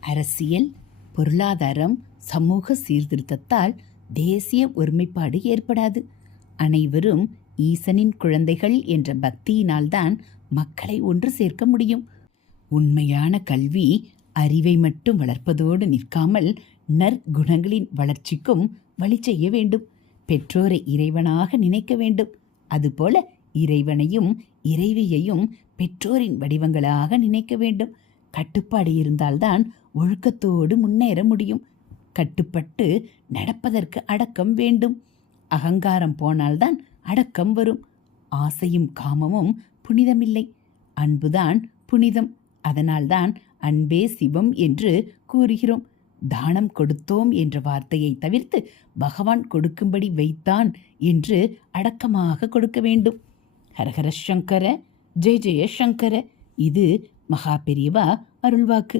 அரசியல், பொருளாதாரம், சமூக சீர்திருத்தத்தால் தேசிய ஒருமைப்பாடு ஏற்படாது. அனைவரும் ஈசனின் குழந்தைகள் என்ற பக்தியினால்தான் மக்களை ஒன்று சேர்க்க முடியும். உண்மையான கல்வி அறிவை மட்டும் வளர்ப்பதோடு நிற்காமல் நற்குணங்களின் வளர்ச்சிக்கும் வழி செய்ய வேண்டும். பெற்றோரை இறைவனாக நினைக்க வேண்டும். அதுபோல இறைவனையும் இறைவியையும் பெற்றோரின் வடிவங்களாக நினைக்க வேண்டும். கட்டுப்பாடு இருந்தால்தான் ஒழுக்கத்தோடு முன்னேற முடியும். கட்டுப்பட்டு நடப்பதற்கு அடக்கம் வேண்டும். அகங்காரம் போனால்தான் அடக்கம் வரும். ஆசையும் காமமும் புனிதமில்லை, அன்புதான் புனிதம். அதனால்தான் அன்பே சிவம் என்று கூறுகிறோம். தானம் கொடுத்தோம் என்ற வார்த்தையை தவிர்த்து பகவான் கொடுக்கும்படி வைத்தான் என்று அடக்கமாக கொடுக்க வேண்டும். ஹரஹர சங்கர, ஜெய ஜெய சங்கர. இது மகா பெரியவா அருள்வாக்கு.